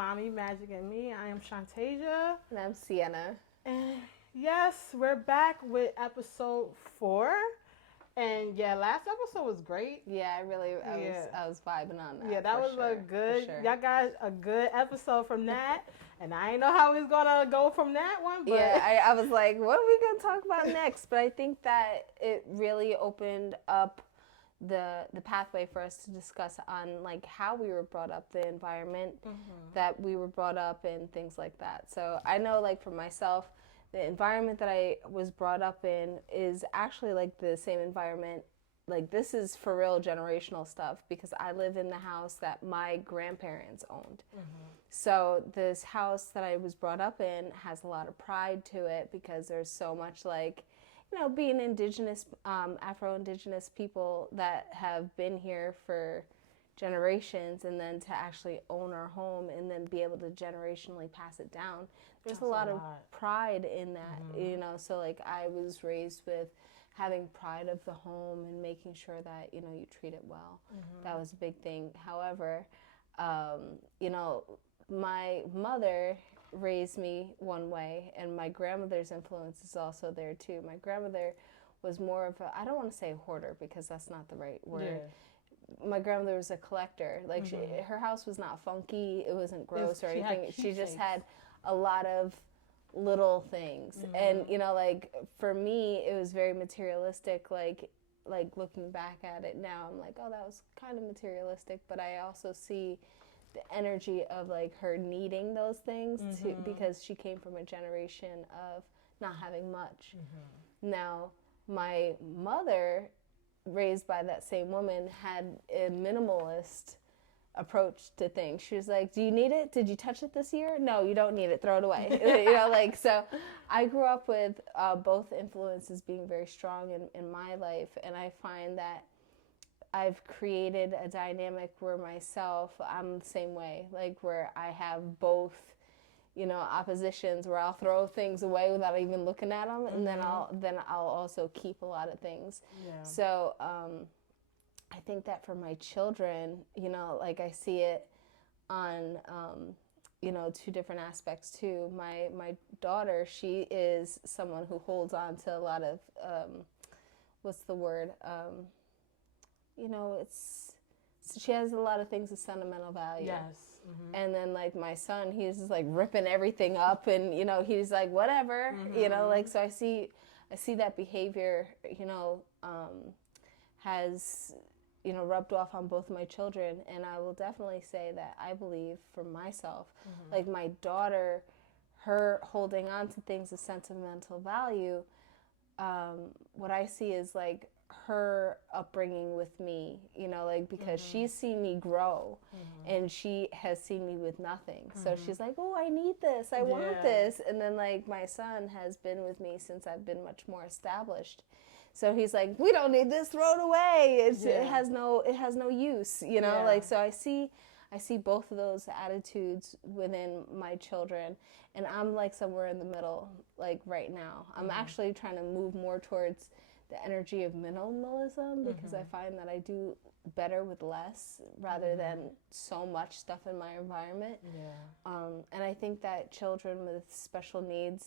Mommy Magic and Me. I am Shantasia. And I'm Sienna. And yes, we're back with episode 4. And yeah, last episode was great. Yeah, I was vibing on that. Yeah, that was sure, a good, sure. y'all guys, a good episode from that. And I didn't know how we was going to go from that one. But Yeah, I was like, what are we going to talk about next? But I think that it really opened up the pathway for us to discuss on like how we were brought up, the environment that we were brought up in, things like that. So I know, like, for myself, the environment that I was brought up in is actually like the same environment. Like, this is for real generational stuff because I live in the house that my grandparents owned. So this house that I was brought up in has a lot of pride to it because there's so much, like, you know, being indigenous, Afro-Indigenous people that have been here for generations, and then to actually own our home and then be able to generationally pass it down. There's a lot of pride in that, you know. So like I was raised with having pride of the home and making sure that, you know, you treat it well. That was a big thing. However, you know, my mother raised me one way, and my grandmother's influence is also there too. My grandmother was more of a, I don't want to say hoarder because that's not the right word. My grandmother was a collector. Like, her house was not funky, it wasn't gross or anything. She just had a lot of little things. And, you know, like, for me, it was very materialistic. Like looking back at it now, I'm like, oh, that was kind of materialistic. But I also see the energy of like her needing those things to, because she came from a generation of not having much. Now, my mother, raised by that same woman, had a minimalist approach to things. She was like, do you need it? Did you touch it this year? No, you don't need it. Throw it away. You know, like, so I grew up with both influences being very strong in my life. And I find that I've created a dynamic where myself, I'm the same way, like where I have both, you know, oppositions where I'll throw things away without even looking at them, and then I'll also keep a lot of things. So I think that for my children, you know, like I see it on you know, two different aspects too. My daughter, she is someone who holds on to a lot of what's the word? You know, it's, so she has a lot of things of sentimental value. yes. And then like my son, he's just like ripping everything up, and you know, he's like whatever, you know, like, so I see that behavior, you know, has, you know, rubbed off on both my children. And I will definitely say that I believe for myself, like my daughter, her holding on to things of sentimental value, what I see is like her upbringing with me, you know, like, because she's seen me grow and she has seen me with nothing. So she's like, oh, I need this, I want this. And then like my son has been with me since I've been much more established. So he's like, we don't need this, throw it away. It has no use, you know, like, so I see both of those attitudes within my children, and I'm like somewhere in the middle, like right now. I'm actually trying to move more towards the energy of minimalism because I find that I do better with less rather than so much stuff in my environment. And I think that children with special needs,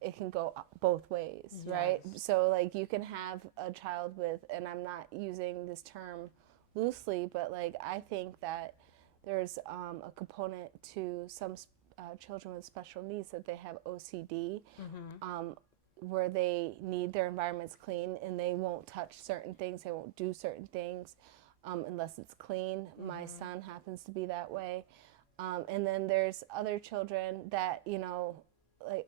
it can go both ways, right? So like you can have a child with, and I'm not using this term loosely, but like I think that there's a component to some children with special needs that they have OCD, where they need their environments clean and they won't touch certain things, they won't do certain things unless it's clean. My son happens to be that way. And then there's other children that, you know, like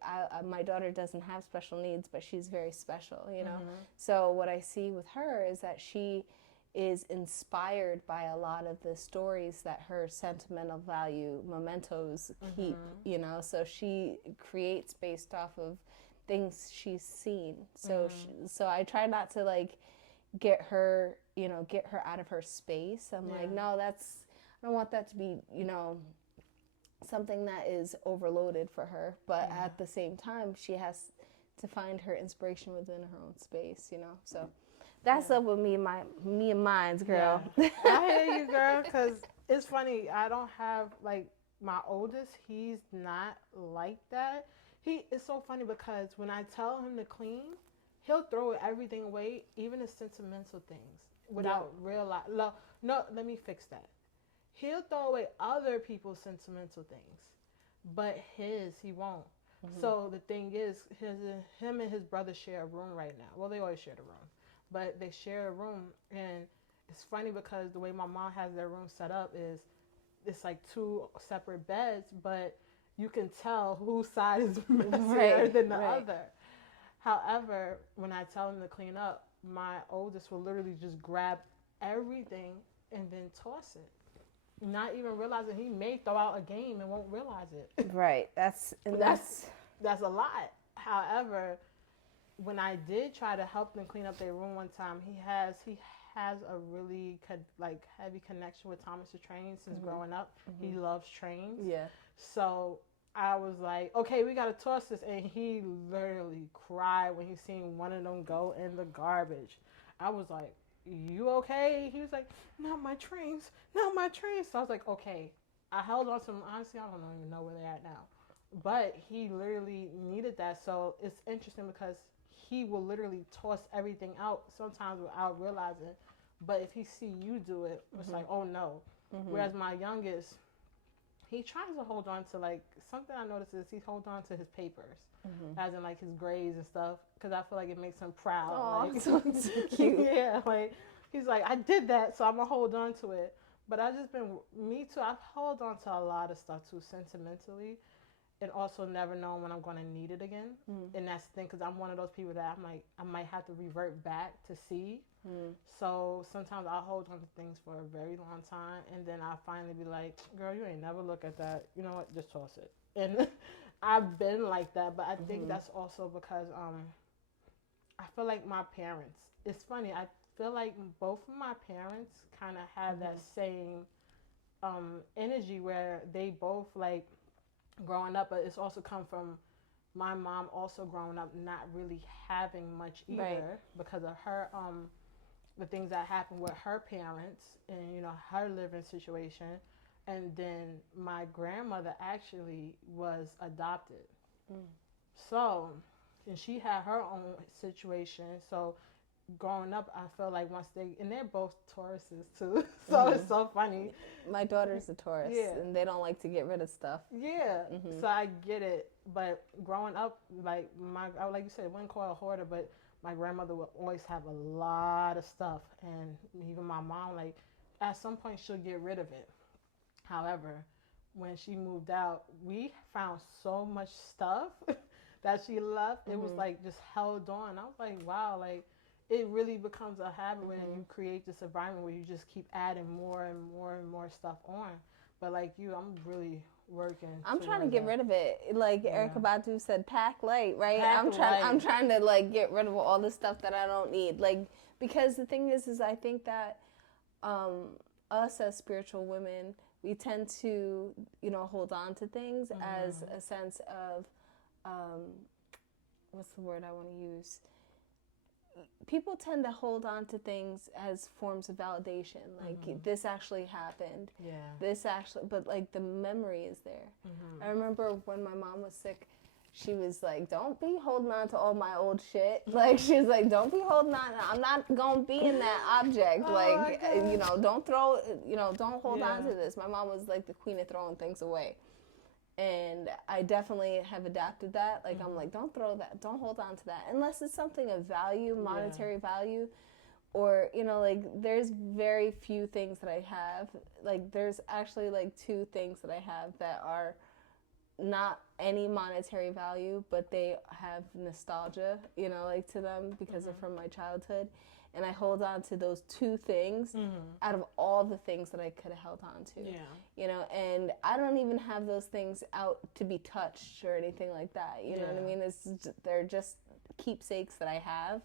my daughter doesn't have special needs, but she's very special, you know. So what I see with her is that she is inspired by a lot of the stories that her sentimental value mementos keep, you know. So she creates based off of things she's seen. So so I try not to like get her out of her space. I'm like, no, I don't want that to be, you know, something that is overloaded for her. But at the same time, she has to find her inspiration within her own space, you know. So that's up with me and mine's, girl. I hear you, girl, because it's funny. I don't have, like, My oldest, he's not like that. He It's so funny because when I tell him to clean, he'll throw everything away, even the sentimental things, Yeah. without realize. No, no, let me fix that. He'll throw away other people's sentimental things, but his he won't. Mm-hmm. So the thing is, him and his brother share a room right now. Well, they always share the room, but they share a room, and it's funny because the way my mom has their room set up is it's like two separate beds, but you can tell whose side is messier Right. than the Right. other. However, when I tell him to clean up, my oldest will literally just grab everything and then toss it, not even realizing he may throw out a game and won't realize it. Right. That's and that's that's that's a lot. However, when I did try to help them clean up their room one time, he has a really like heavy connection with Thomas the Train since growing up. He loves trains. yeah. So I was like, okay, we gotta toss this, and he literally cried when he seen one of them go in the garbage. I was like, you okay? He was like, not my trains, not my trains. So I was like, okay. I held on to him. Honestly, I don't even know where they're at now. But he literally needed that. So it's interesting because he will literally toss everything out sometimes without realizing. But if he see you do it, it's like, oh no. Whereas my youngest, he tries to hold on to, like, something I noticed is he holds on to his papers, as in like his grades and stuff, because I feel like it makes him proud. Oh, Like, so cute. yeah, like he's like, I did that, so I'm gonna hold on to it. But I just been me too. I've held on to a lot of stuff too sentimentally, and also never knowing when I'm gonna need it again. And that's the thing, because I'm one of those people that I might have to revert back to see. So sometimes I'll hold on to things for a very long time, and then I'll finally be like, girl, you ain't never look at that. You know what? Just toss it. And I've been like that, but I think that's also because I feel like my parents. It's funny. I feel like both of my parents kind of have that same energy where they both like growing up, but it's also come from my mom also growing up not really having much either Right. because of her the things that happened with her parents and her living situation. And then my grandmother actually was adopted. So, and she had her own situation. So growing up, I felt like once and they're both Tauruses too. So it's so funny. My daughter's a Taurus, Yeah. and they don't like to get rid of stuff. Yeah, so I get it. But growing up, like like you said, wouldn't call a hoarder, but my grandmother would always have a lot of stuff, and even my mom, like at some point she'll get rid of it. However, when she moved out, we found so much stuff that she left. It was like just held on. I was like, wow, like it really becomes a habit when you create this environment where you just keep adding more and more and more stuff on. But like you, I'm really working. I'm trying to get rid of it. Like Erica Badu said, pack light, right? Pack I'm trying. light. I'm trying to like get rid of all the stuff that I don't need. Like because the thing is I think that us as spiritual women, we tend to hold on to things as a sense of what's the word I want to use? People tend to hold on to things as forms of validation. Like this actually happened. Yeah. This actually, but like the memory is there. I remember when my mom was sick, she was like, "Don't be holding on to all my old shit." Like she was like, "Don't be holding on. I'm not gonna be in that object. Like don't throw. Don't hold on to this." My mom was like the queen of throwing things away. And I definitely have adapted that. Like, I'm like, don't throw that. Don't hold on to that. Unless it's something of value, monetary value. Or, like, there's very few things that I have. Like, there's actually, like, two things that I have that are not any monetary value, but they have nostalgia, like, to them because they're from my childhood. And I hold on to those two things out of all the things that I could have held on to. Yeah. And I don't even have those things out to be touched or anything like that. You know what I mean? They're just keepsakes that I have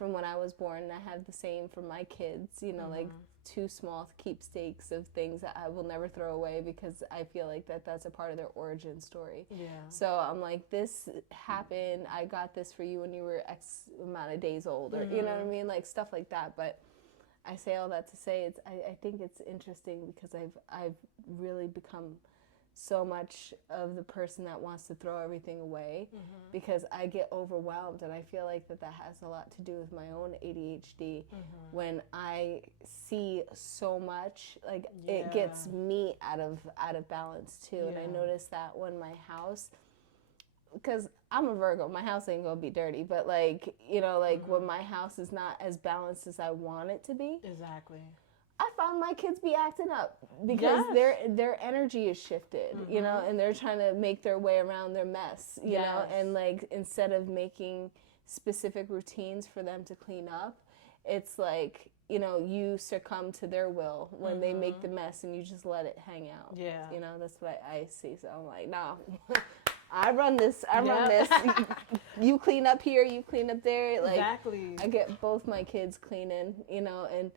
from when I was born. And I have the same for my kids, like two small keepsakes of things that I will never throw away because I feel like that's a part of their origin story. Yeah. So I'm like, this happened. I got this for you when you were X amount of days old, or you know what I mean, like stuff like that. But I say all that to say I think it's interesting because I've really become so much of the person that wants to throw everything away because I get overwhelmed, and I feel like that has a lot to do with my own ADHD. When I see so much, like it gets me out of balance too. And I notice that when my house, because I'm a Virgo, my house ain't gonna be dirty, but like, you know, like when my house is not as balanced as I want it to be, Exactly. I found my kids be acting up because their energy is shifted, you know, and they're trying to make their way around their mess, you know, and like instead of making specific routines for them to clean up, it's like, you know, you succumb to their will when they make the mess and you just let it hang out. Yeah. You know, that's what I see. So I'm like, no. I run this. I run this. You clean up here. You clean up there. Like, exactly. I get both my kids cleaning, you know, and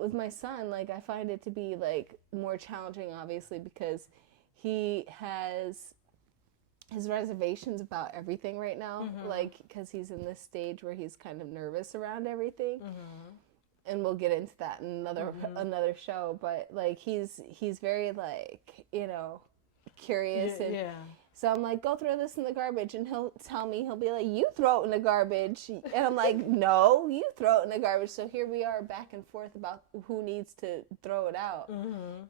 with my son, like, I find it to be, like, more challenging, obviously, because he has his reservations about everything right now, like, because he's in this stage where he's kind of nervous around everything. And we'll get into that in another show, but, like, he's very, like, you know, curious. So I'm like, go throw this in the garbage. And he'll tell me, he'll be like, you throw it in the garbage. And I'm like, no, you throw it in the garbage. So here we are back and forth about who needs to throw it out.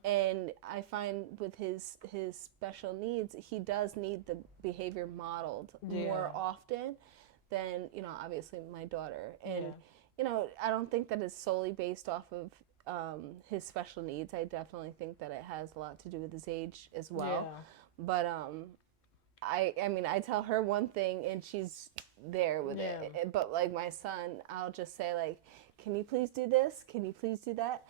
And I find with his special needs, he does need the behavior modeled more often than, you know, obviously my daughter. And, you know, I don't think that it's solely based off of his special needs. I definitely think that it has a lot to do with his age as well. But I mean, I tell her one thing and she's there with it. But like my son, I'll just say like, can you please do this? Can you please do that?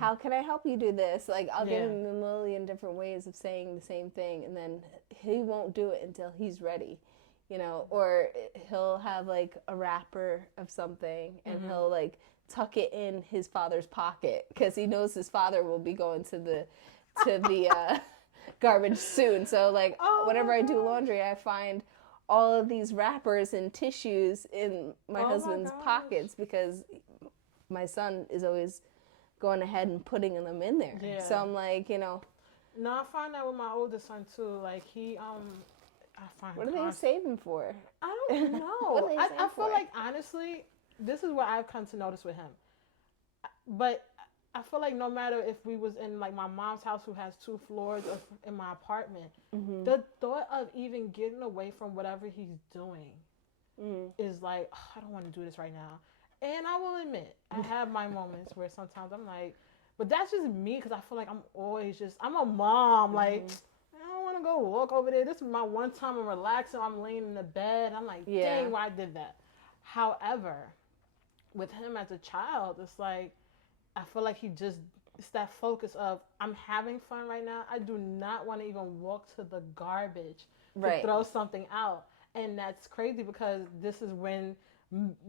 How can I help you do this? Like I'll give him a million different ways of saying the same thing, and then he won't do it until he's ready, you know. Or he'll have like a wrapper of something and he'll like tuck it in his father's pocket because he knows his father will be going to the garbage soon. So like whenever I do laundry, I find all of these wrappers and tissues in my husband's pockets because my son is always going ahead and putting them in there. So I'm like, you know. No, I find that with my oldest son too. Like he I find what are they saving for? I don't know. I feel like honestly, this is what I've come to notice with him. But I feel like no matter if we was in like my mom's house who has 2 floors or in my apartment, the thought of even getting away from whatever he's doing is like, oh, I don't want to do this right now. And I will admit, I have my moments where sometimes I'm like, but that's just me because I feel like I'm always I'm a mom. Like, I don't want to go walk over there. This is my one time I'm relaxing. I'm laying in the bed. I'm like, dang, why I did that. However, with him as a child, it's like, I feel like it's that focus of, I'm having fun right now. I do not want to even walk to the garbage to throw something out. And that's crazy because this is when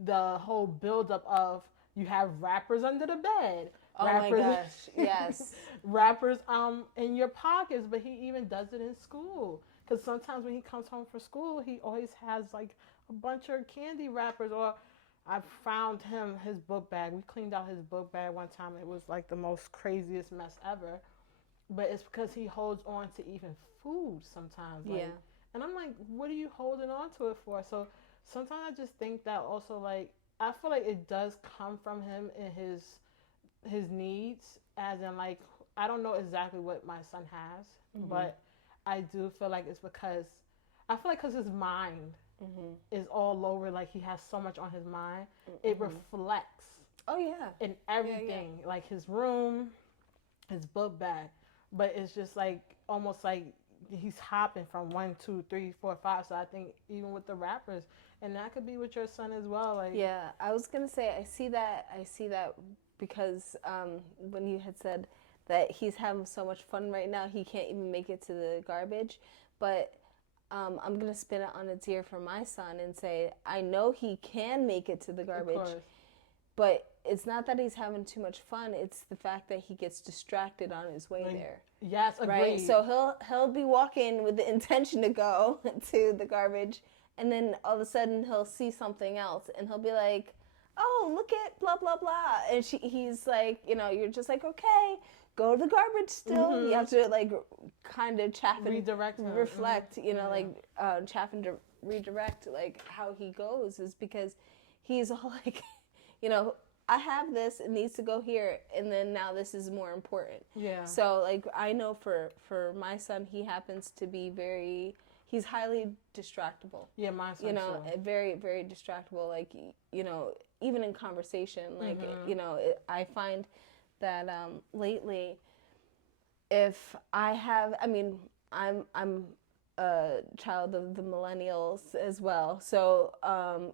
the whole buildup of you have wrappers under the bed. My gosh, yes. Wrappers in your pockets, but he even does it in school. Because sometimes when he comes home from school, he always has like a bunch of candy wrappers, or I found his book bag. We cleaned out his book bag one time. It was like the most craziest mess ever. But it's because he holds on to even food sometimes. Like, and I'm like, what are you holding on to it for? So sometimes I just think that also, like, I feel like it does come from him and his needs, as in, like, I don't know exactly what my son has, but I do feel like it's because, I feel like because his mind is all over, like he has so much on his mind, it reflects in everything, like his room, his book bag, but it's just like almost like he's hopping from 1, 2, 3, 4, 5. So I think even with the rappers, and that could be with your son as well. Like, yeah, I was gonna say I see that because when you had said that he's having so much fun right now, he can't even make it to the garbage, but I'm going to spin it on its ear for my son and say, I know he can make it to the garbage, but it's not that he's having too much fun. It's the fact that he gets distracted on his way there. Yes, agreed. Right? So he'll be walking with the intention to go to the garbage, and then all of a sudden he'll see something else, and he'll be like, oh, look at blah, blah, blah. And he's like, you know, you're just like, okay, go to the garbage still. You have to like kind of chaff and Redirect him. reflect, you know, like chaff and redirect like how he goes is because he's all like, you know, I have this, it needs to go here, and then now this is more important. Yeah. So like I know for my son, he happens to be he's highly distractible. Yeah, my son you know, too. very very distractible. Like, you know, even in conversation, like you know, I find that lately, if I have, I mean, I'm a child of the millennials as well. So,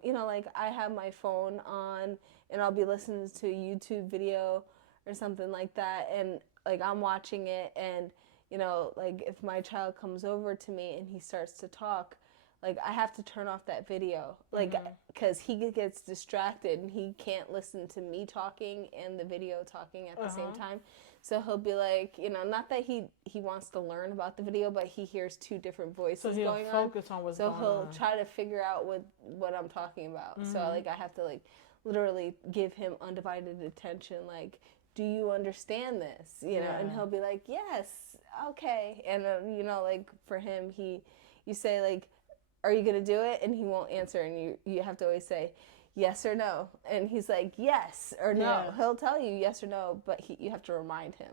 you know, like I have my phone on and I'll be listening to a YouTube video or something like that. And like I'm watching it and, you know, like if my child comes over to me and he starts to talk, like I have to turn off that video, like, because he gets distracted and he can't listen to me talking and the video talking at the same time. So he'll be like, you know, not that he wants to learn about the video, but he hears two different voices going on. So he'll focus on what's going on. So he'll try to figure out what I'm talking about. So like I have to like literally give him undivided attention. Like, do you understand this? You know, and he'll be like, yes, okay. And you know, like for him, you say like, are you gonna do it? And he won't answer, and you have to always say yes or no, and he's like yes or no. Yeah. He'll tell you yes or no, but you have to remind him.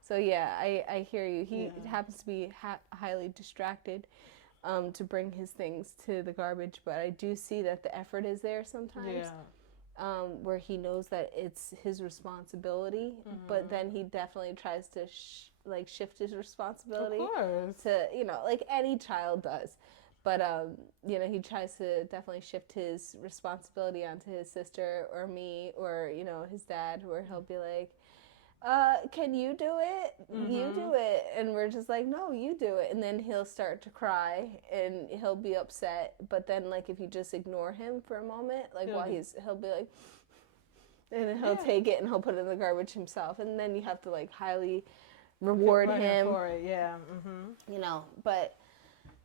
So yeah, I hear you. He happens to be highly distracted to bring his things to the garbage, but I do see that the effort is there sometimes. Where he knows that it's his responsibility, but then he definitely tries to shift his responsibility to, you know, like any child does. But, you know, he tries to definitely shift his responsibility onto his sister or me or, you know, his dad, where he'll be like, can you do it? You do it. And we're just like, no, you do it. And then he'll start to cry and he'll be upset. But then, like, if you just ignore him for a moment, like he'll be like, and then he'll take it and he'll put it in the garbage himself. And then you have to like highly reward him for it. You know, but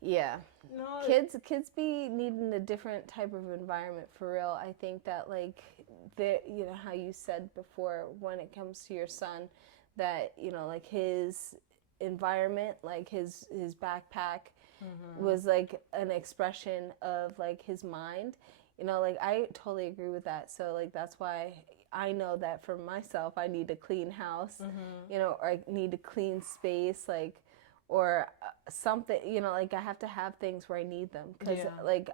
yeah, no, kids be needing a different type of environment for real. I think that like you know how you said before when it comes to your son that, you know, like his environment, like his backpack was like an expression of like his mind. You know, like I totally agree with that. So like that's why I know that for myself I need a clean house, you know, or I need a clean space, like, or something, you know, like I have to have things where I need them, because like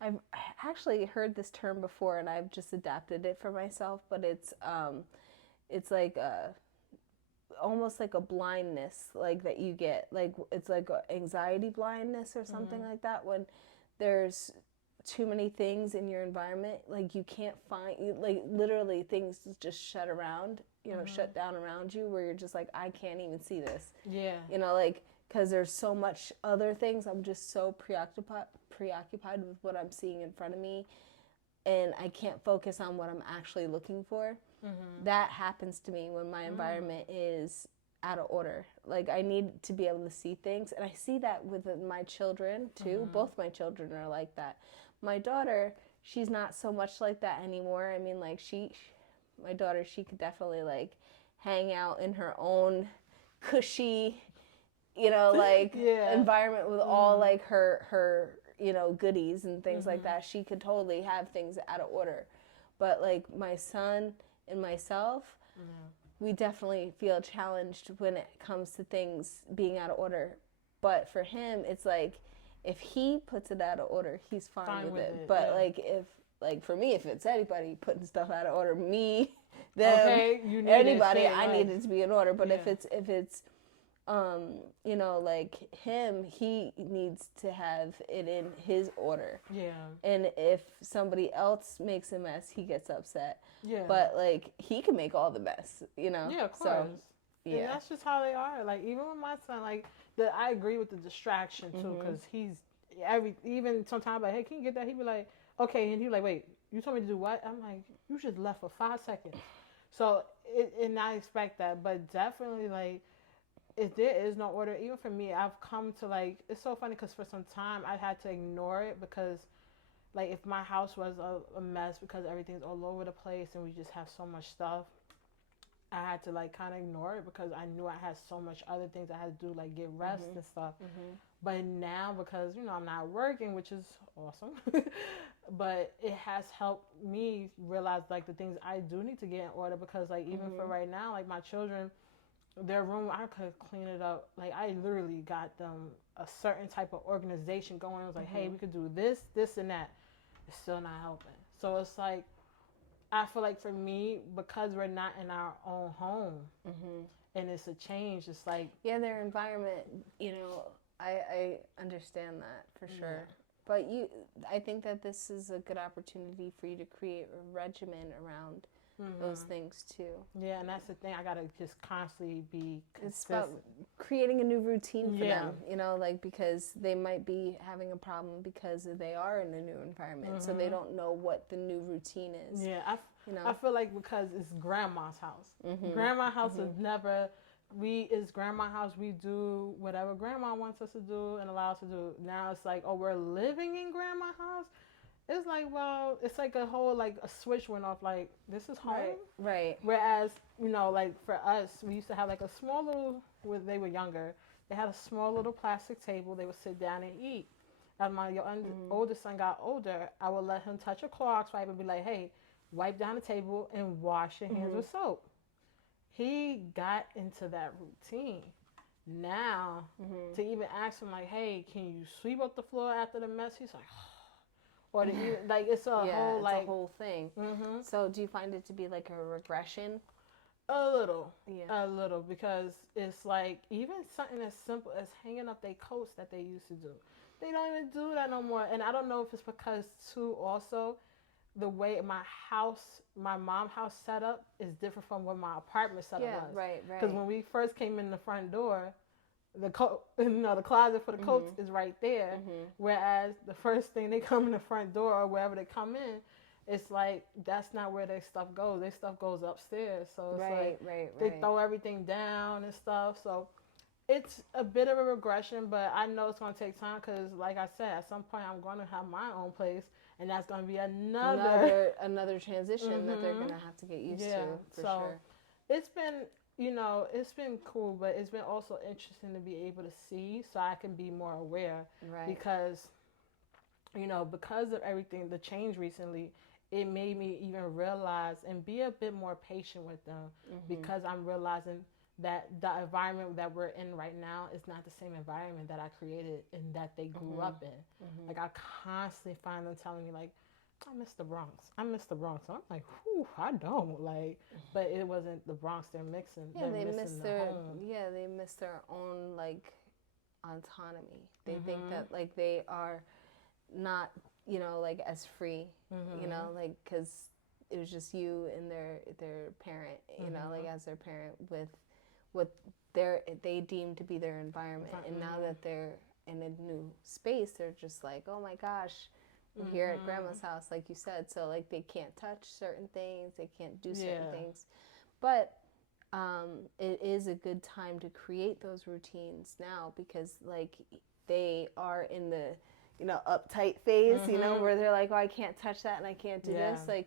I've actually heard this term before and I've just adapted it for myself, but it's like almost like a blindness like that you get, like it's like anxiety blindness or something like that, when there's too many things in your environment, like you can't find, like literally things just shut down around you, where you're just like, I can't even see this, you know, like, because there's so much other things. I'm just so preoccupied with what I'm seeing in front of me, and I can't focus on what I'm actually looking for. That happens to me when my environment is out of order. Like I need to be able to see things, and I see that with my children too. Both my children are like that. My daughter, she's not so much like that anymore. I mean, like my daughter, she could definitely like hang out in her own cushy, you know, like environment with all like her, you know, goodies and things like that. She could totally have things out of order. But like my son and myself, we definitely feel challenged when it comes to things being out of order. But for him, it's like, if he puts it out of order, he's fine with it. But like if for me, if it's anybody putting stuff out of order, me, them, anybody, I need it to be in order. But if it's you know, like him, he needs to have it in his order. And if somebody else makes a mess, he gets upset. But like he can make all the mess, you know. Of course. So, and that's just how they are. Like even with my son, like I agree with the distraction too, because he's even sometimes like, hey, can you get that? He'd be like, okay, and he'd be like, wait, you told me to do what? I'm like, you just left for 5 seconds. So and I expect that, but definitely like, if there is no order, even for me, I've come to like, it's so funny because for some time I had to ignore it because like if my house was a mess because everything's all over the place and we just have so much stuff, I had to like kind of ignore it because I knew I had so much other things I had to do, like get rest and stuff. But now, because I'm not working, which is awesome, but it has helped me realize like the things I do need to get in order. Because like even for right now, like my children, their room, I could clean it up. Like I literally got them a certain type of organization going. I was like, hey, we could do this, this, and that. It's still not helping. So it's like I feel like for me, because we're not in our own home, and it's a change. It's like their environment. I understand that for sure. But I think that this is a good opportunity for you to create a regimen around those things too. Yeah, and that's the thing. I gotta just constantly be consistent. It's about creating a new routine for them, like because they might be having a problem because they are in a new environment, so they don't know what the new routine is. Yeah, I feel like because it's grandma's house. Grandma's house is never. It's grandma's house. We do whatever grandma wants us to do and allow us to do. Now it's like, oh, we're living in grandma's house. It's like, well, it's like a whole, like, a switch went off, like, this is home. Right. Whereas, like, for us, we used to have, like, a small little, when they were younger, they had a small little plastic table. They would sit down and eat. As my oldest son got older, I would let him touch a Clorox wipe and be like, hey, wipe down the table and wash your hands with soap. He got into that routine. Now, to even ask him, like, hey, can you sweep up the floor after the mess? He's like, or like it's a whole like a whole thing. So do you find it to be like a regression? A little, because it's like even something as simple as hanging up their coats that they used to do, they don't even do that no more. And I don't know if it's because too also the way my mom's house set up is different from what my apartment setup was. Right. Because when we first came in the front door, the closet for the coats is right there. Whereas the first thing they come in the front door or wherever they come in, it's like that's not where their stuff goes. Their stuff goes upstairs. So it's they throw everything down and stuff. So it's a bit of a regression, but I know it's going to take time because, like I said, at some point I'm going to have my own place, and that's going to be another transition that they're going to have to get used to. For sure. It's been. It's been cool, but it's been also interesting to be able to see so I can be more aware. Right. Because, because of everything, the change recently, it made me even realize and be a bit more patient with them because I'm realizing that the environment that we're in right now is not the same environment that I created and that they grew up in. Like I constantly find them telling me like, I miss the Bronx. I'm like, whew, I don't like, but it wasn't the Bronx. They're mixing. Yeah, they miss their home. they miss their own like autonomy. They think that like they are not like as free. Like because it was just you and their parent. Like as their parent with what they deem to be their environment, and now that they're in a new space, they're just like, oh my gosh. Here at grandma's house, like you said, so like they can't touch certain things, they can't do certain things, but it is a good time to create those routines now because like they are in the uptight phase, where they're like, oh, I can't touch that and I can't do this. Like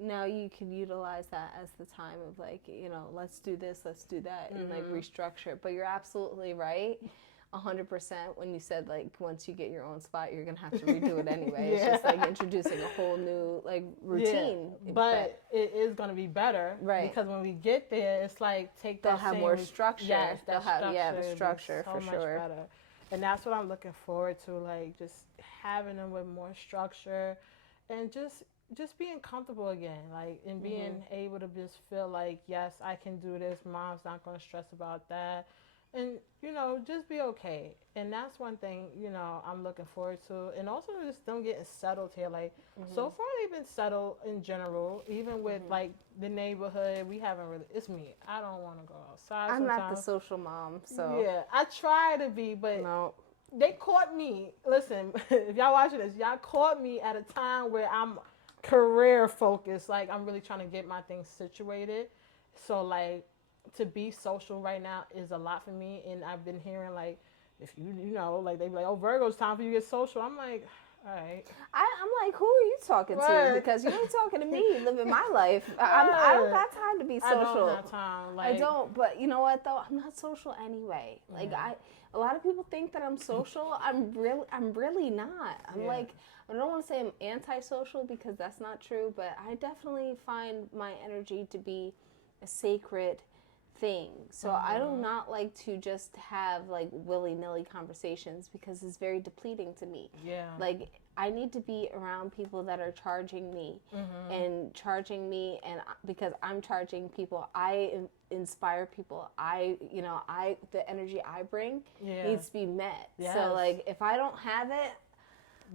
now you can utilize that as the time of like, let's do this, let's do that, and like restructure it. But you're absolutely right. 100% when you said like once you get your own spot you're gonna have to redo it anyway. It's just like introducing a whole new like routine. But it is gonna be better, right? Because when we get there, it's like they'll have more structure. Yes, they'll have the structure so for much sure. Better. And that's what I'm looking forward to, like just having them with more structure and just being comfortable again, like and being able to just feel like yes, I can do this. Mom's not gonna stress about that. And, just be okay. And that's one thing, I'm looking forward to. And also just them getting settled here. Like, so far they've been settled in general. Even with, like, the neighborhood, we haven't really, it's me. I don't want to go outside I'm sometimes. not the social mom, so. Yeah, I try to be, but no. They caught me. Listen, if y'all watching this, y'all caught me at a time where I'm career focused. Like, I'm really trying to get my things situated. So, like, to be social right now is a lot for me, and I've been hearing like if like they be like, oh, Virgo, it's time for you to get social. I'm like, All right. I'm like, who are you talking to? Right. Because you ain't talking to me, living my life. I don't Right. got time to be I don't social. have time. I Like, don't, but you know what though? I'm not social anyway. Like yeah. a lot of people think that I'm social. I'm really not. I'm Yeah. like, I don't want to say I'm antisocial because that's not true, but I definitely find my energy to be a sacred thing. So I do not like to just have like willy-nilly conversations because it's very depleting to me. Yeah. Like I need to be around people that are charging me and charging me, and because I'm charging people, I inspire people. I the energy I bring Yeah. needs to be met. Yes. So like if I don't have it,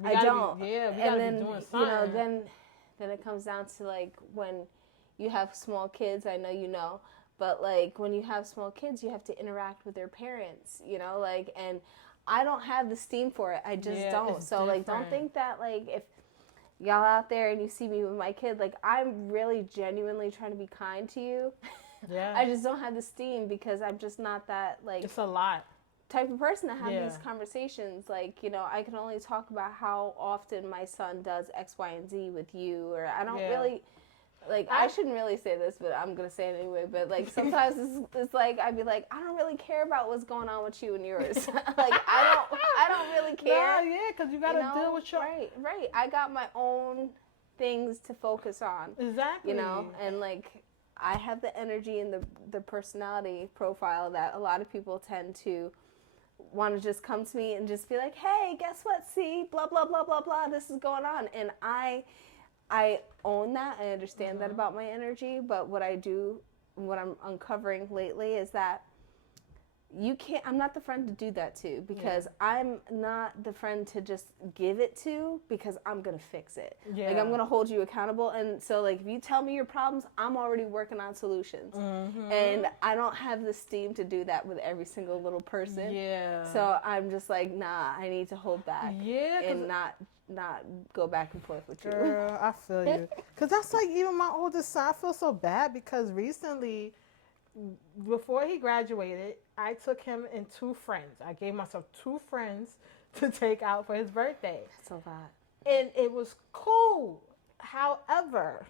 We I gotta don't. Be, yeah, we And gotta then be doing something. then it comes down to like when you have small kids. I know you know, but like when you have small kids, you have to interact with their parents. Like and I don't have the steam for it. I just don't. So like don't think that like if y'all out there and you see me with my kid, like I'm really genuinely trying to be kind to you. Yeah. I just don't have the steam because I'm just not that like It's a lot. type of person to have these conversations. Like, I can only talk about how often my son does X, Y, and Z with you, or I don't really, like, I shouldn't really say this, but I'm going to say it anyway. But, like, sometimes it's like, I'd be like, I don't really care about what's going on with you and yours. Like, I don't really care. Nah, yeah, because you got to deal with your... Right. I got my own things to focus on. Exactly. And, like, I have the energy and the personality profile that a lot of people tend to want to just come to me and just be like, hey, guess what? See, blah, blah, blah, blah, blah. This is going on. And I own that. I understand that about my energy. But what I'm uncovering lately is that I'm not the friend to do that to, because I'm not the friend to just give it to because I'm going to fix it. Yeah. Like, I'm going to hold you accountable. And so, like, if you tell me your problems, I'm already working on solutions. And I don't have the steam to do that with every single little person. Yeah. So I'm just like, nah, I need to hold back. Yeah. And not go back and forth with you. Girl, I feel you. Because that's like even my oldest son. I feel so bad because recently, before he graduated, I took him and two friends. I gave myself two friends to take out for his birthday. That's so bad. And it was cool. However,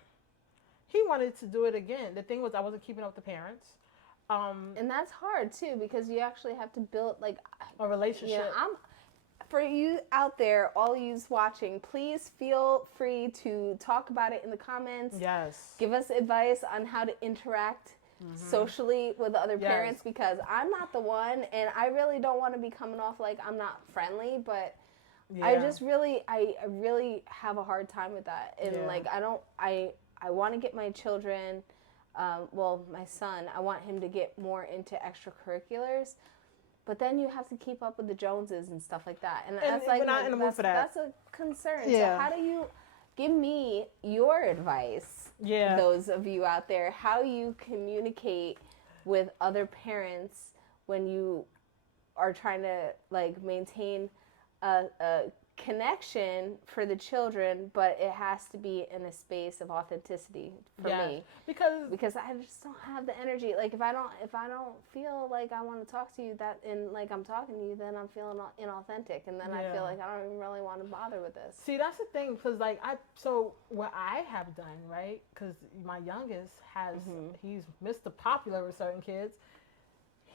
he wanted to do it again. The thing was, I wasn't keeping up with the parents. And that's hard too, because you actually have to build like a relationship. For you out there, all yous watching, please feel free to talk about it in the comments. Yes. Give us advice on how to interact socially with other parents, because I'm not the one, and I really don't want to be coming off like I'm not friendly, but I really have a hard time with that. And like I want to get my children, my son, I want him to get more into extracurriculars. But then you have to keep up with the Joneses and stuff like that. And that's like, not in the mood for that. That's a concern. Yeah. So how do you give me your advice, those of you out there, how you communicate with other parents when you are trying to like maintain a connection for the children, but it has to be in a space of authenticity for me, because I just don't have the energy. Like if I don't feel like I want to talk to you, that and like I'm talking to you, then I'm feeling inauthentic, and then I feel like I don't even really want to bother with this. See, that's the thing, because like so what I have done, right, because my youngest has he's Mr. Popular with certain kids.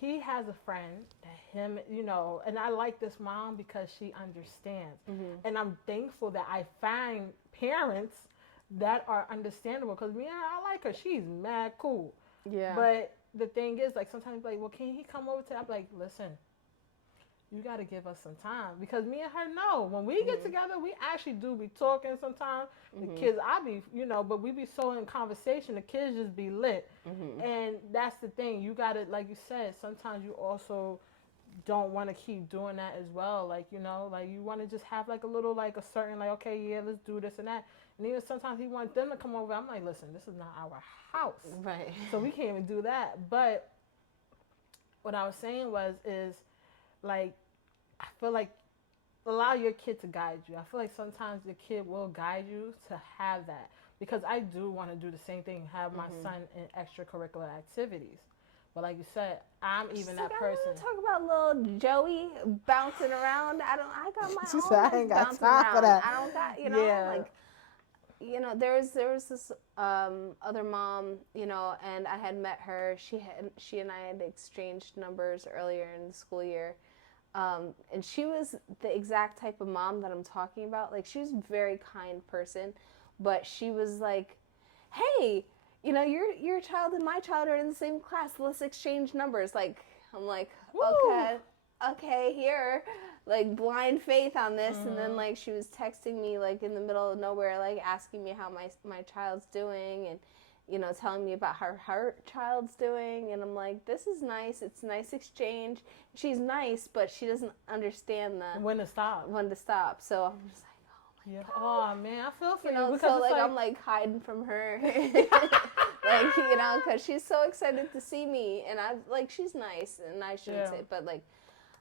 He has a friend that and I like this mom because she understands. And I'm thankful that I find parents that are understandable, because I like her. She's mad cool. Yeah. But the thing is, like, sometimes like, well, can he come over to? I'm like, listen, you got to give us some time, because me and her know when we get together, we actually do be talking sometimes. The kids, but we be so in conversation, the kids just be lit. And that's the thing. You got to, like you said, sometimes you also don't want to keep doing that as well. Like, like you want to just have like a little, like a certain, like, okay, yeah, let's do this and that. And even sometimes he wants them to come over. I'm like, listen, this is not our house. Right. So we can't even do that. But what I was saying is, like, I feel like allow your kid to guide you. I feel like sometimes your kid will guide you to have that, because I do want to do the same thing, have my son in extracurricular activities. But like you said, I'm She's even like, that I person. want to talk about little Joey bouncing around. I got my She own said, I that's ain't got bouncing time for around. that. I don't got, Yeah. like, there was this other mom, and I had met her. She and I had exchanged numbers earlier in the school year. And she was the exact type of mom that I'm talking about. Like, she was a very kind person, but she was like, hey, your child and my child are in the same class. Let's exchange numbers. Like, I'm like, Woo. okay, here, like blind faith on this. And then like she was texting me like in the middle of nowhere, like asking me how my child's doing, and telling me about how her child's doing. And I'm like, this is nice. It's a nice exchange. She's nice, but she doesn't understand When to stop. when to stop. So I'm just like, Yeah. Oh man, I feel for you, because so it's like I'm like hiding from her, like because she's so excited to see me, and I like she's nice, and I shouldn't say, but like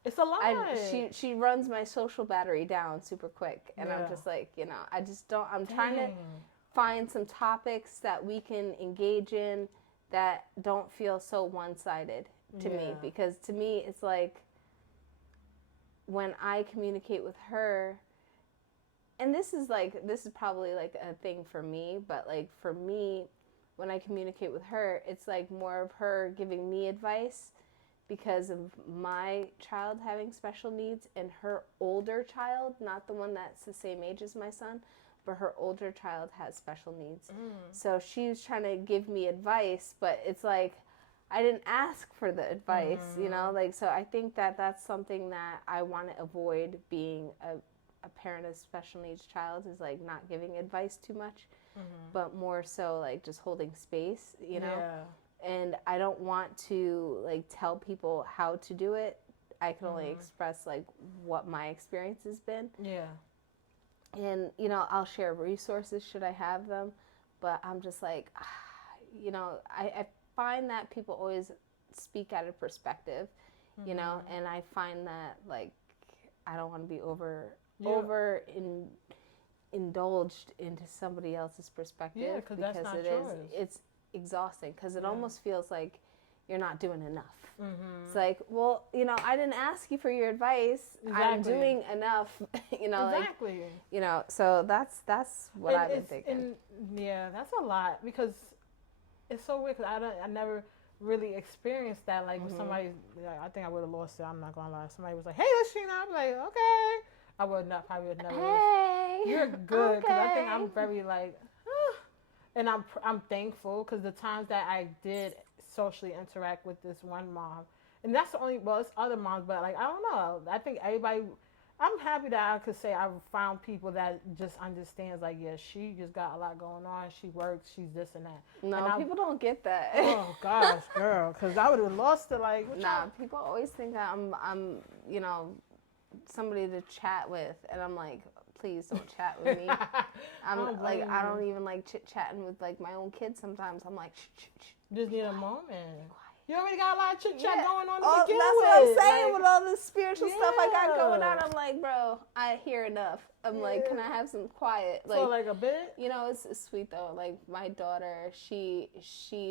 it's a lot. She runs my social battery down super quick, and I'm just like I just don't. I'm trying to find some topics that we can engage in that don't feel so one-sided to me, because to me it's like when I communicate with her. And this is probably like a thing for me, but like for me, when I communicate with her, it's like more of her giving me advice because of my child having special needs, and her older child, not the one that's the same age as my son, but her older child has special needs. So she's trying to give me advice, but it's like I didn't ask for the advice, like, so I think that that's something that I want to avoid being a parent of special needs child, is like not giving advice too much, but more so like just holding space, and I don't want to like tell people how to do it. I can only express like what my experience has been. And I'll share resources should I have them, but I'm just like I find that people always speak out of perspective, and I find that like I don't want to be indulged into somebody else's perspective, because it's exhausting, because it almost feels like you're not doing enough. It's like, well, I didn't ask you for your advice. I'm doing enough. Exactly. Like, so that's what I've been thinking. That's a lot, because it's so weird, because I never really experienced that, like with somebody. Like, I think I would have lost it, I'm not gonna lie. Somebody was like, hey, let's I'm like, okay. I would not, probably would never. Hey, you're good, because I think I'm very like, and I'm thankful, because the times that I did socially interact with this one mom, and that's the only, well, it's other moms, but like I don't know. I think everybody. I'm happy that I could say I found people that just understands, like, yeah, she just got a lot going on. She works. She's this and that. No, and people don't get that. Oh gosh, girl, because I would have lost it. Like, people always think that I'm somebody to chat with, and I'm like, please don't chat with me. I'm like, I don't even like chit chatting with like my own kids. Sometimes I'm like, shh. Just need a moment. You already got a lot of chit chat going on to that's begin what I'm saying, like, with all this spiritual stuff I got going on. I'm like, bro, I hear enough. I'm like, can I have some quiet? Like, so like a bit. It's sweet though. Like my daughter, she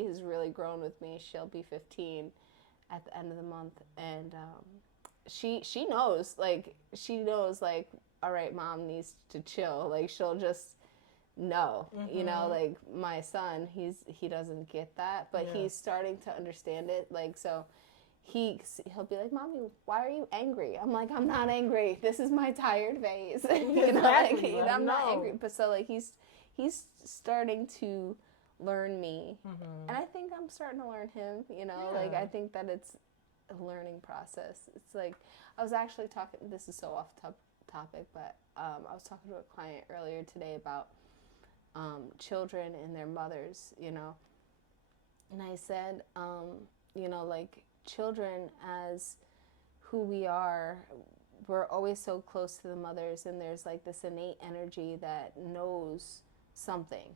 has really grown with me. She'll be 15 at the end of the month, and she knows like all right, mom needs to chill. Like she'll just know, like my son, he doesn't get that, but he's starting to understand it. Like, so he'll be like, mommy, why are you angry? I'm like, I'm not angry. This is my tired phase. Exactly. I'm not angry. But so like he's starting to learn me, and I think I'm starting to learn him. Like I think that it's a learning process. It's like I was actually talking. This is so off topic, but I was talking to a client earlier today about children and their mothers, and I said, like children as who we are, we're always so close to the mothers, and there's like this innate energy that knows something.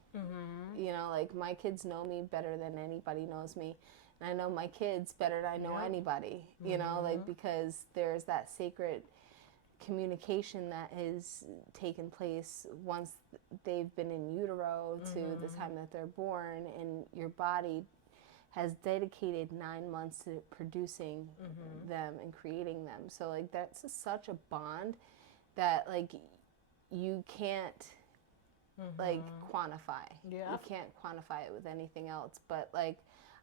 Like my kids know me better than anybody knows me, and I know my kids better than I know anybody, like because there's that sacred communication that is taken place once they've been in utero to the time that they're born, and your body has dedicated 9 months to producing them and creating them. So like that's such a bond that like you can't like quantify. Yeah. You can't quantify it with anything else. But like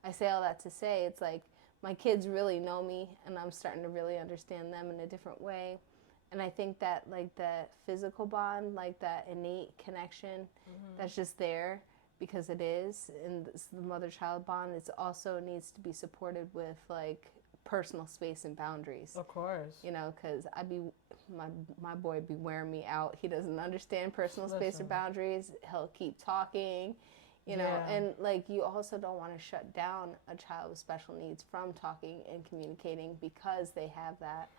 I say all that to say, it's like my kids really know me, and I'm starting to really understand them in a different way. And I think that like the physical bond, like that innate connection, that's just there because it is, and the mother-child bond, it also needs to be supported with like personal space and boundaries. Of course. You know, because my boy be wearing me out. He doesn't understand personal space or boundaries. He'll keep talking, you know, and like you also don't want to shut down a child with special needs from talking and communicating because they have that.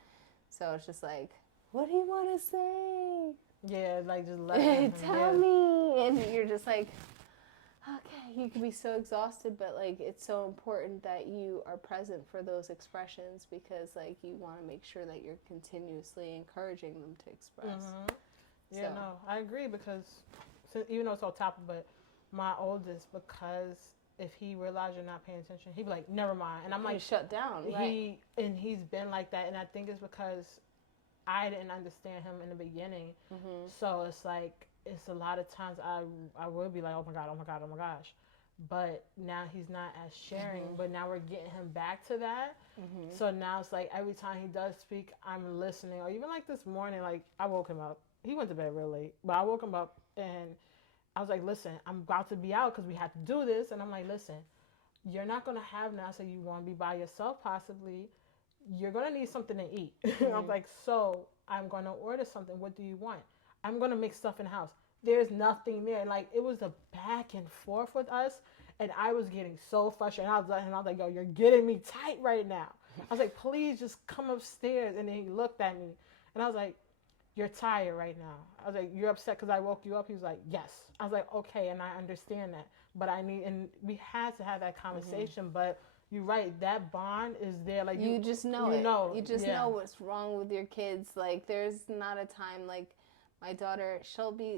So it's just like, what do you want to say? Yeah, like just let him tell me. And you're just like, okay, you can be so exhausted, but like it's so important that you are present for those expressions because like you want to make sure that you're continuously encouraging them to express. Yeah, no, I agree because even though it's on top of it, my oldest, because if he realizes you're not paying attention, he'd be like, never mind. And I'm like, shut down. Right. He's been like that, and I think it's because I didn't understand him in the beginning. So it's like, it's a lot of times I would be like, oh my God, oh my God, oh my gosh. But now he's not as sharing, but now we're getting him back to that. So now it's like every time he does speak, I'm listening. Or even like this morning, like I woke him up. He went to bed real late, but I woke him up and I was like, listen, I'm about to be out because we have to do this. And I'm like, listen, you're not going to have now, so you want to be by yourself possibly. You're going to need something to eat. I'm like, so I'm going to order something. What do you want? I'm going to make stuff in the house. There's nothing there. Like, it was a back and forth with us, and I was getting so frustrated. And I was like, yo, you're getting me tight right now. I was like, please just come upstairs. And then he looked at me, and I was like, you're tired right now. I was like, you're upset because I woke you up? He was like, yes. I was like, okay, and I understand that. But and we had to have that conversation, but you're right, that bond is there. Like you just know it. You just know what's wrong with your kids. Like there's not a time like my daughter,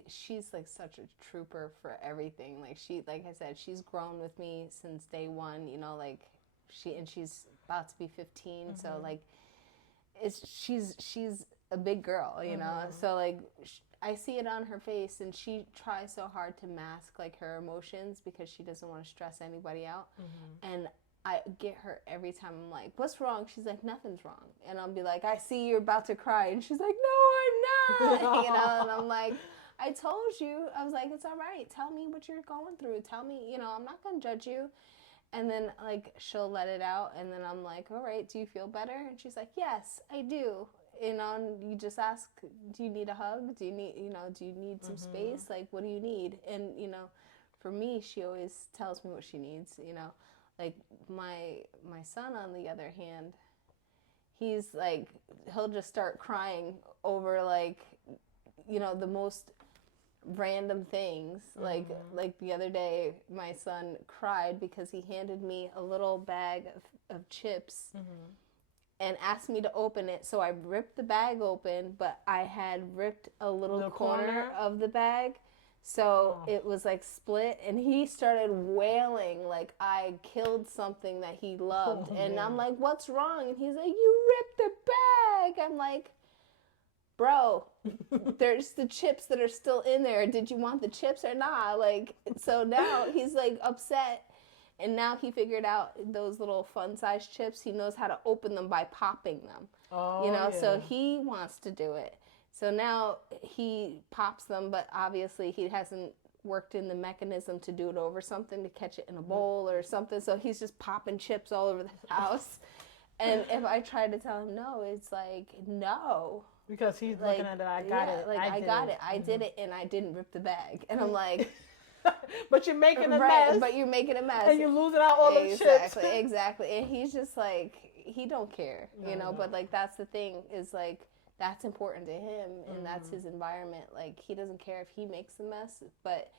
she's like such a trooper for everything. Like like I said, she's grown with me since day one, you know, like she's about to be 15. So like she's a big girl, you know? So like I see it on her face, and she tries so hard to mask like her emotions because she doesn't want to stress anybody out. And I get her every time. I'm like, what's wrong? She's like, nothing's wrong. And I'll be like, I see you're about to cry. And she's like, no, I'm not. You know, and I'm like, I told you. I was like, it's all right. Tell me what you're going through. Tell me, you know, I'm not going to judge you. And then, like, she'll let it out. And then I'm like, all right, do you feel better? And she's like, yes, I do. You know, and you just ask, do you need a hug? Do you need some space? Like, what do you need? And, you know, for me, she always tells me what she needs, you know. Like, my son, on the other hand, he's, like, he'll just start crying over, like, you know, the most random things. Like the other day, my son cried because he handed me a little bag of chips and asked me to open it. So I ripped the bag open, but I had ripped a little corner of the bag. So it was like split, and he started wailing like I killed something that he loved. And I'm like, what's wrong? And he's like, you ripped the bag. I'm like, bro, there's the chips that are still in there. Did you want the chips or not? Like, so now he's like upset. And now he figured out those little fun-sized chips. He knows how to open them by popping them. You know, so he wants to do it. So now he pops them, but obviously he hasn't worked in the mechanism to do it over something, to catch it in a bowl or something. So he's just popping chips all over the house. And if I try to tell him no, it's like, no. Because he's like, looking at it, I got it. Like, I got it. I did it, and I didn't rip the bag. And I'm like... But you're making a mess. But you're making a mess. And you're losing out all the chips. Exactly. And he's just like, he don't care, you know? But, like, that's the thing is, like, that's important to him, and that's his environment. Like, he doesn't care if he makes a mess. But,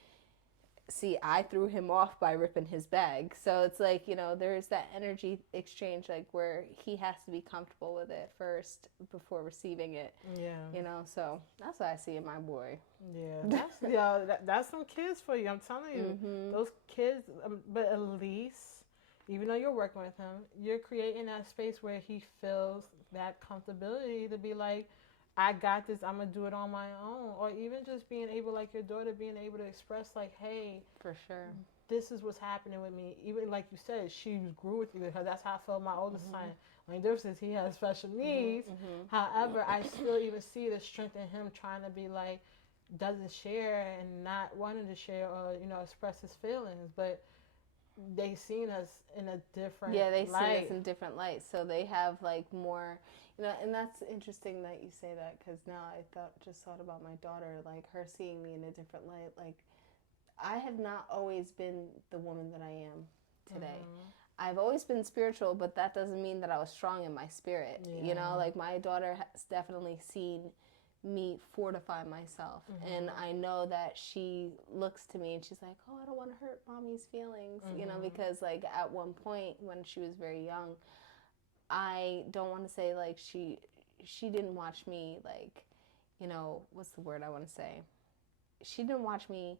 see, I threw him off by ripping his bag. So it's like, you know, there's that energy exchange, like, where he has to be comfortable with it first before receiving it. Yeah. You know, so that's what I see in my boy. Yeah, that's some kids for you. I'm telling you, those kids. But at least even though you're working with him, you're creating that space where he feels that comfortability to be like, I got this, I'm gonna do it on my own. Or even just being able, like your daughter being able to express like, hey, For sure. this is what's happening with me. Even like you said, she grew with you because that's how I felt my oldest Mm-hmm. son. The only difference is he has special needs. Mm-hmm. However, I still even see the strength in him trying to be like, doesn't share and not wanting to share or, you know, express his feelings. But they seen us in a different Yeah, they see light. us in different lights, so they have like more, you know. And that's interesting that you say that, because now I just thought about my daughter, like her seeing me in a different light. Like, I have not always been the woman that I am today. I've always been spiritual, but that doesn't mean that I was strong in my spirit. You know, like my daughter has definitely seen me fortify myself. And I know that she looks to me and she's like, oh, I don't want to hurt mommy's feelings, you know, because like at one point when she was very young, I don't want to say like she didn't watch me, like, you know, what's the word I want to say? She didn't watch me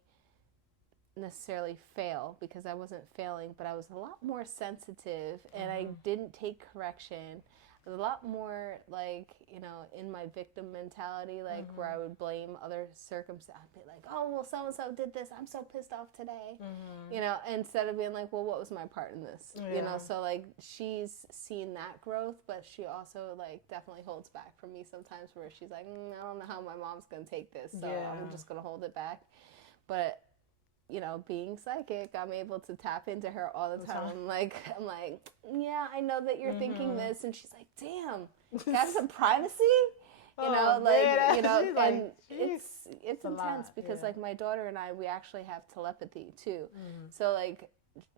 necessarily fail, because I wasn't failing, but I was a lot more sensitive, and I didn't take correction. I was a lot more like, you know, in my victim mentality, like where I would blame other circumstances. I'd be like, oh, well, so-and-so did this, I'm so pissed off today, you know, instead of being like, well, what was my part in this, you know? So like she's seen that growth, but she also like definitely holds back from me sometimes, where she's like, I don't know how my mom's gonna take this, so I'm just gonna hold it back. But you know, being psychic, I'm able to tap into her all the time. I'm like, yeah, I know that you're thinking this, and she's like, damn, that's some privacy, you know, like, you know, and it's intense because like my daughter and I, we actually have telepathy too, so like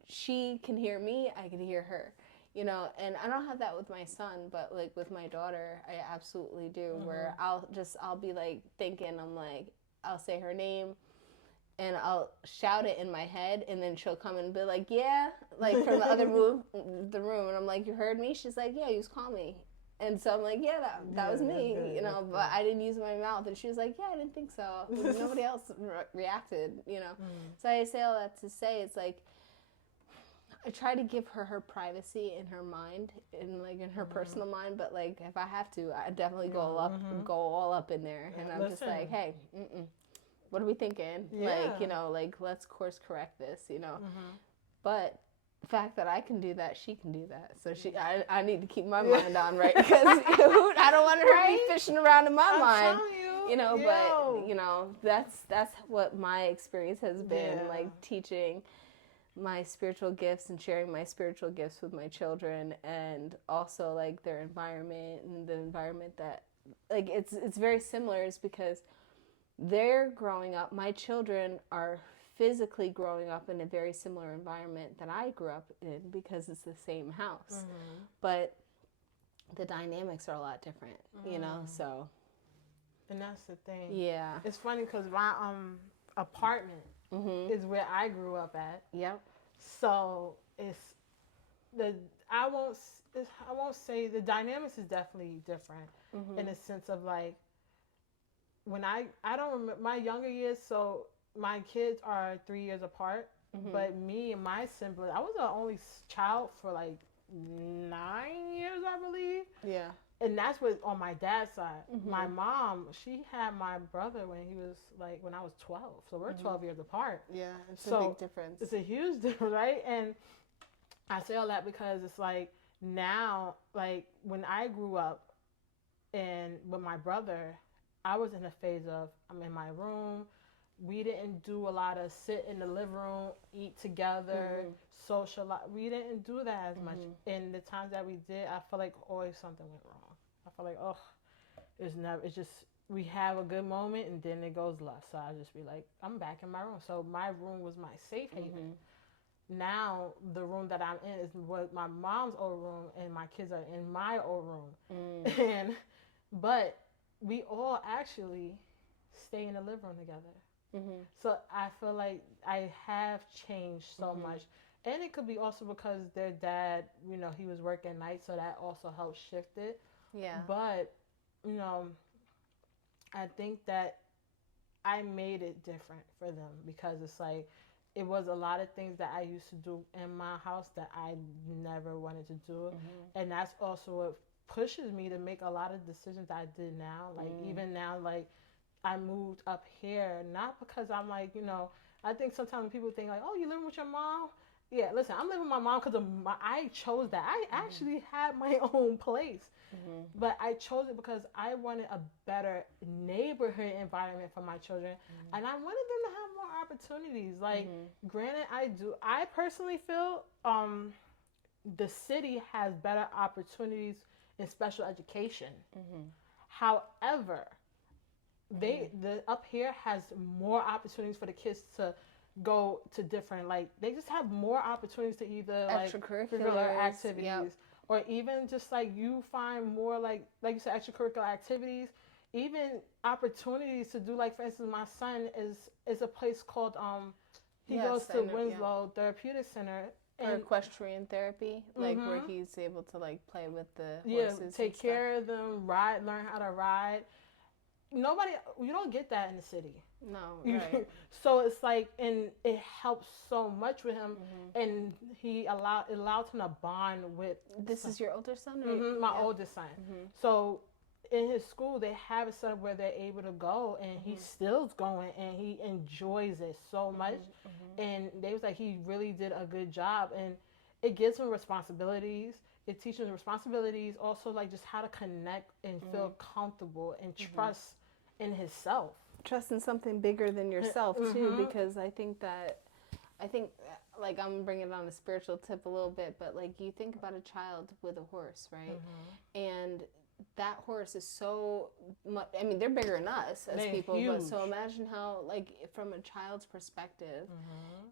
she can hear me, I can hear her, you know, and I don't have that with my son, but like with my daughter, I absolutely do. Where I'll be like thinking, I'm like, I'll say her name, and I'll shout it in my head, and then she'll come and be like, yeah, like from the other room, and I'm like, you heard me? She's like, yeah, you just call me. And so I'm like, yeah, that was me, you know, but I didn't use my mouth. And she was like, yeah, I didn't think so. Nobody else reacted, you know. So I say all that to say, it's like, I try to give her privacy in her mind, and like in her personal mind, but like if I have to, I definitely go all up in there, and I'm just like, hey, what are we thinking? Like, you know, like let's course correct this, you know. But the fact that I can do that, she can do that. So I need to keep my mind on right, because I don't want her to be fishing around in my mind, you know. But you know, that's what my experience has been, like teaching my spiritual gifts and sharing my spiritual gifts with my children, and also like their environment and the environment that, like, it's very similar, is because they're growing up, my children are physically growing up in a very similar environment that I grew up in, because it's the same house, but the dynamics are a lot different, you know. So, and that's the thing. Yeah, it's funny because my apartment is where I grew up at. Yep. So it's I won't say the dynamics is definitely different in a sense of like, when I don't remember my younger years, so my kids are 3 years apart, but me and my sibling, I was the only child for like 9 years, I believe. Yeah. And that's what on my dad's side. My mom, she had my brother when I was 12. So we're 12 years apart. Yeah, it's a big difference. It's a huge difference, right? And I say all that because it's like now, like when I grew up and with my brother, I was in a phase of, I'm in my room. We didn't do a lot of sit in the living room, eat together, socialize. We didn't do that as much. And the times that we did, I felt like always something went wrong. I felt like, it's just, we have a good moment and then it goes left. So I just be like, I'm back in my room. So my room was my safe haven. Now the room that I'm in was my mom's old room, and my kids are in my old room. But we all actually stay in the living room together. So I feel like I have changed so much. And it could be also because their dad, you know, he was working nights, so that also helped shift it. Yeah. But, you know, I think that I made it different for them, because it's like, it was a lot of things that I used to do in my house that I never wanted to do. And that's also what pushes me to make a lot of decisions that I did now. Like, even now, like, I moved up here, not because I'm like, I think sometimes people think, like, oh, you living with your mom? Yeah, listen, I'm living with my mom because I chose that. I actually had my own place. But I chose it because I wanted a better neighborhood environment for my children, and I wanted them to have more opportunities. Like, granted, I personally feel the city has better opportunities in special education. However, the up here has more opportunities for the kids to go to different, like, they just have more opportunities to either like extracurricular activities, yep. or even just like you find more like you said, extracurricular activities, even opportunities to do, like, for instance, my son is a place called he yes, goes to Winslow Therapeutic Center for equestrian therapy, like where he's able to like play with the horses, take care of them, learn how to ride. You don't get that in the city. No, right. So it's like, and it helps so much with him, and it allowed him to bond with. This is your older son, or? My oldest son. So in his school, they have it set up where they're able to go, and he still's going, and he enjoys it so much. And they was like, he really did a good job, and it gives him responsibilities. It teaches him responsibilities, also like just how to connect and feel comfortable and trust in himself. Trust in something bigger than yourself too, because I think like I'm bringing it on a spiritual tip a little bit, but like you think about a child with a horse, right? And that horse is so much, I mean, they're bigger than us as people, huge. But so imagine how, like, from a child's perspective,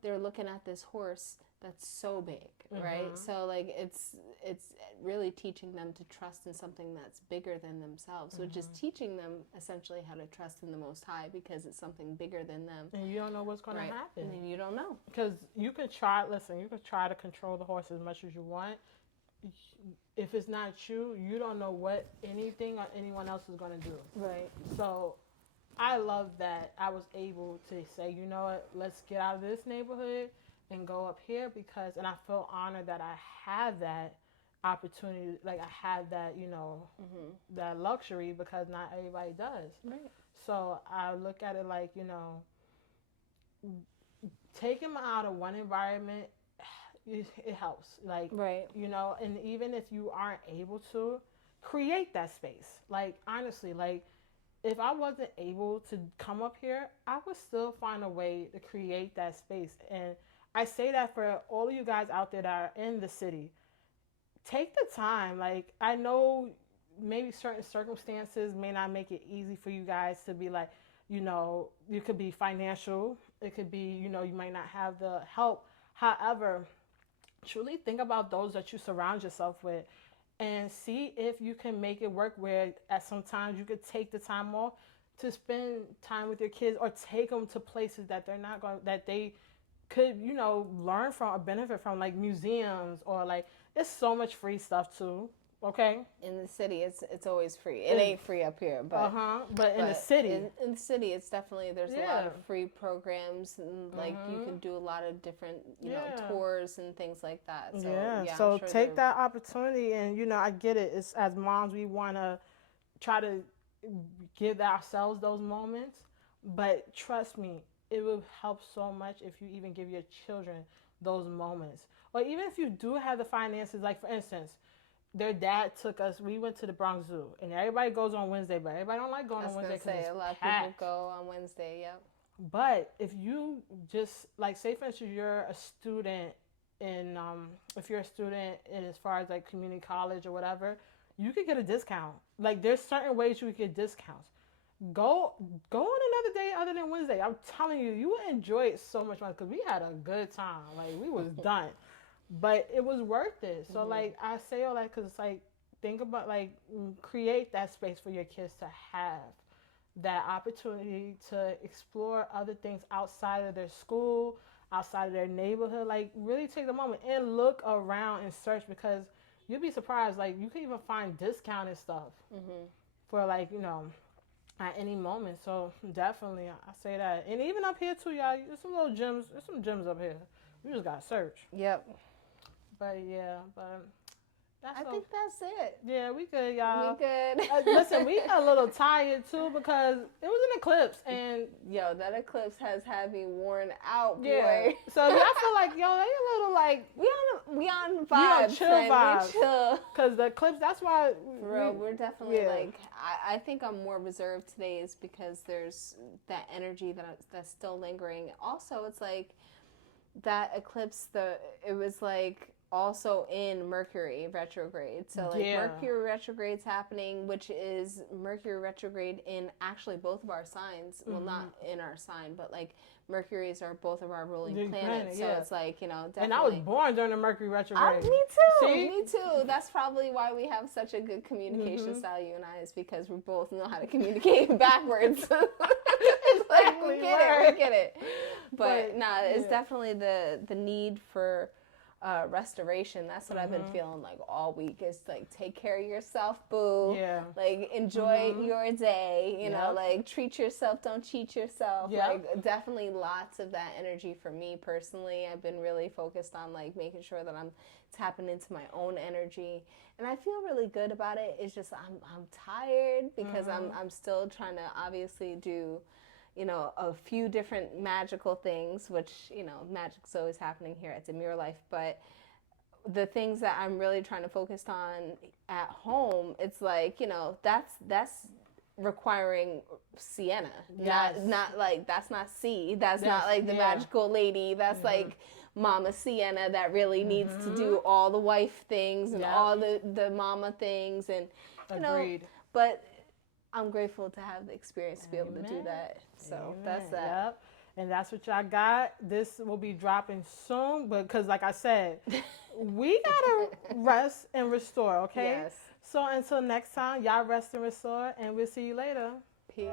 they're looking at this horse that's so big, right? So like it's really teaching them to trust in something that's bigger than themselves, which is teaching them essentially how to trust in the Most High, because it's something bigger than them. And you don't know what's going to happen. And you don't know. Because you can try to control the horse as much as you want. If it's not you don't know what anything or anyone else is going to do. Right. So I love that I was able to say, you know what, let's get out of this neighborhood and go up here, and I feel honored that I have that opportunity, like I have that, that luxury, because not everybody does. Right. So I look at it like, taking them out of one environment, it helps. Like, right. And even if you aren't able to, create that space. Like, honestly, like, if I wasn't able to come up here, I would still find a way to create that space. And I say that for all of you guys out there that are in the city. Take the time. Like, I know maybe certain circumstances may not make it easy for you guys to be like, it could be financial. It could be, you might not have the help. However, truly think about those that you surround yourself with and see if you can make it work, where at some times you could take the time off to spend time with your kids, or take them to places that they could, learn from or benefit from, like museums, or like, it's so much free stuff too. Okay. In the city, it's always free. It ain't free up here, but but in the city, in the city, it's definitely, there's a lot of free programs, and like you can do a lot of different tours and things like that. So so sure take that opportunity, and I get it. It's, as moms, we want to try to give ourselves those moments, but trust me, it will help so much if you even give your children those moments, or even if you do have the finances. Like, for instance, their dad took us. We went to the Bronx Zoo, and everybody goes on Wednesday, but everybody don't like going on Wednesday because it's a lot packed. of people go on Wednesday. Yep. But if you just, like, say for instance, you're a student in if you're a student in, as far as like community college or whatever, you could get a discount. Like, there's certain ways you could get discounts. Go on another day other than Wednesday. I'm telling you, you will enjoy it so much more, because we had a good time. Like, we was done. But it was worth it. So, like, I say all that because it's like, think about, like, create that space for your kids to have that opportunity to explore other things outside of their school, outside of their neighborhood. Like, really take the moment and look around and search, because you'll be surprised. Like, you can even find discounted stuff for, like, at any moment. So definitely, I say that. And even up here too, y'all. There's some little gems. There's some gems up here. You just gotta search. Yep. But yeah, but I think that's it. Yeah, we good, y'all. We good. Listen, we got a little tired too because it was an eclipse, and yo, that eclipse has had me worn out, boy. Yeah. So y'all feel like, yo, they a little like we on vibes, chill vibes. We chill. Cause the eclipse, that's why. We're definitely like. I think I'm more reserved today is because there's that energy that's still lingering. Also, it's like that eclipse. It was like. Also in Mercury retrograde. So like Mercury retrograde's happening, which is Mercury retrograde in actually both of our signs. Well, not in our sign, but like Mercury's are both of our ruling planets. So it's like, you know, definitely. And I was born during the Mercury retrograde. Me too. See? Me too. That's probably why we have such a good communication style, you and I, is because we both know how to communicate backwards. It's like, we get it. But it's definitely the need for restoration. That's what I've been feeling like all week is like take care of yourself, boo. Yeah. Like enjoy your day, you know, like treat yourself, don't cheat yourself. Like definitely lots of that energy for me personally. I've been really focused on like making sure that I'm tapping into my own energy. And I feel really good about it. It's just I'm tired because I'm still trying to obviously do a few different magical things, which, magic's always happening here at Demure Life. But the things that I'm really trying to focus on at home, it's like, that's requiring Sienna. Yes. Not like, that's not C. That's not like the magical lady. That's like Mama Sienna that really needs to do all the wife things and all the mama things. And, Agreed. But I'm grateful to have the experience to be able to do that. So that's that. Yep. And that's what y'all got. This will be dropping soon, because like I said, we gotta rest and restore, okay? Yes. So until next time, y'all rest and restore, and we'll see you later. Peace.